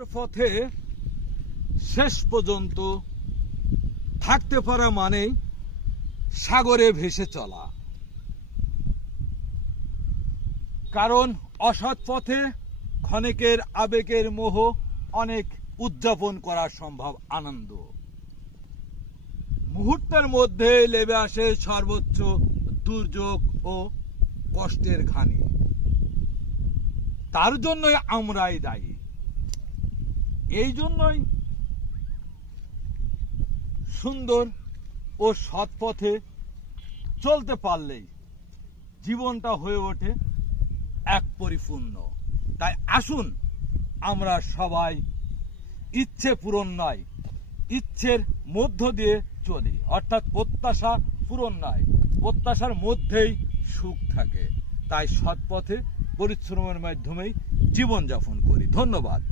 আলোর পথে শেষ পর্যন্ত থাকতে পারা মানে সাগরে ভেসে চলা। কারণ অসৎ পথে ক্ষণিকের আবেগের মোহ অনেক উদযাপন করা সম্ভব আনন্দ, মুহূর্তের মধ্যে লেবে আসে সর্বোচ্চ দুর্যোগ ও কষ্টের ঘানি। তার জন্যই আমরাই দায়ী। এই জন্যই সুন্দর ও সৎ পথে চলতে পারলেই জীবনটা হয়ে ওঠে এক পরিপূর্ণ। তাই আসুন আমরা সবাই ইচ্ছে পূরণ নয়, ইচ্ছের মধ্য দিয়ে চলি, অর্থাৎ প্রত্যাশা পূরণ নয়, প্রত্যাশার মধ্যেই সুখ থাকে। তাই সৎ পথে পরিশ্রমের মাধ্যমেই জীবনযাপন করি। ধন্যবাদ।